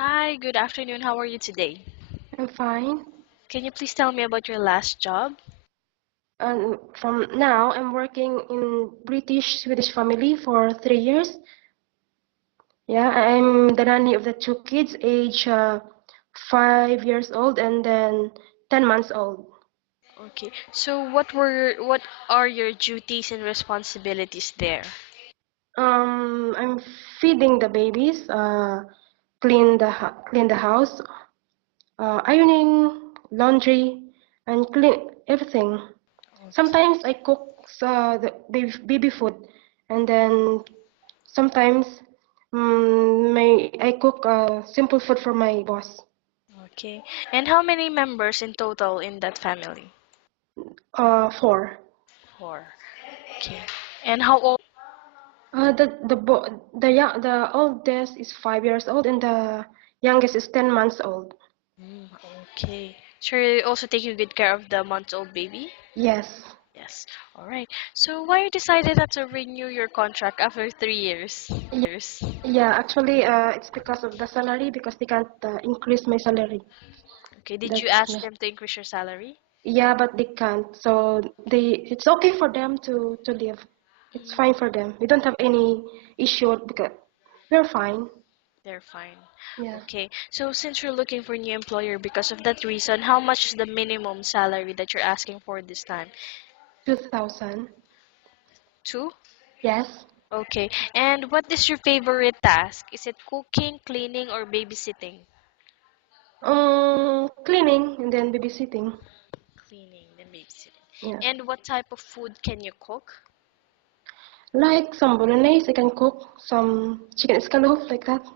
Hi, good afternoon. How are you today? I'm fine. Can you please tell me about your last job? And from now, I'm working in British Swedish family for 3 years. Yeah, I'm the nanny of the two kids, age 5 years old and then 10 months old. Okay. So what are your duties and responsibilities there? I'm feeding the babies, clean the house, ironing, laundry, and clean everything. Okay. Sometimes I cook the baby food, and then sometimes I cook simple food for my boss. Okay. And how many members in total in that family? Four. Four. Okay. And how old? The oldest is 5 years old, and the youngest is 10 months old. Mm, okay. So you're also taking good care of the month-old baby? Yes. Yes. All right. So why you decided not to renew your contract after 3 years? Yeah. Actually, it's because of the salary because they can't increase my salary. Okay. Did you That's ask them to increase your salary? Yeah, but they can't. So it's okay for them to leave. It's fine for them. We don't have any issue because we're fine. They're fine. Yeah, Okay. So since you're looking for a new employer because of that reason, how much is the minimum salary that you're asking for this time? 2000. Two? Yes. Okay. And what is your favorite task? Is it cooking, cleaning, or babysitting? Cleaning and then babysitting. Cleaning, then babysitting. Yeah. And what type of food can you cook? Like some bolognese, I can cook some chicken escalope like that.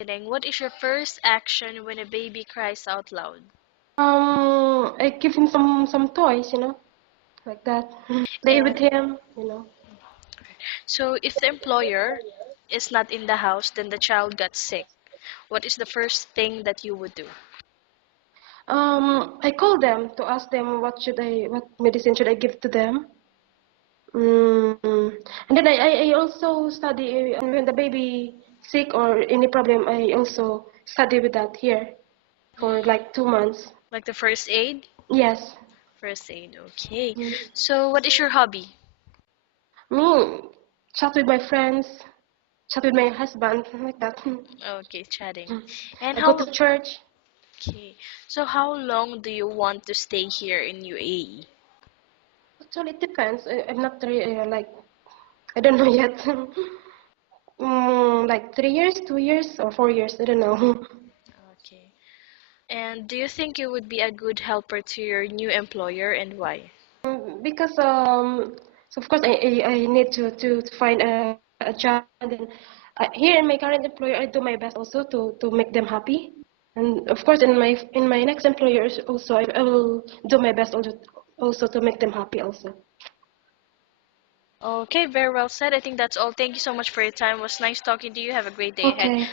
And then what is your first action when a baby cries out loud? I give him some toys, like that. Play with And him. so if the employer is not in the house, then the child got sick. What is the first thing that you would do? I call them to ask them what medicine should I give to them. And then I also study when the baby sick or any problem. I also study with that here for Mm, like 2 months. like the first aid? Yes. First aid, okay. Mm. So what is your hobby? Me, chat with my friends, chat with my husband, like that. Okay, chatting. Mm. And I go how, to church. okay. So how long do you want to stay here in UAE? Actually, it depends. I'm not really, like, I don't know yet. Like 3 years, 2 years, or 4 years. I don't know. Okay. And do you think you would be a good helper to your new employer and why? Because so of course I need to find a job, and then here in my current employer I do my best also to make them happy, and of course in my next employer also I will do my best also to make them happy also. Okay, very well said. I think that's all. Thank you so much for your time. It was nice talking to you. Have a great day ahead. Okay.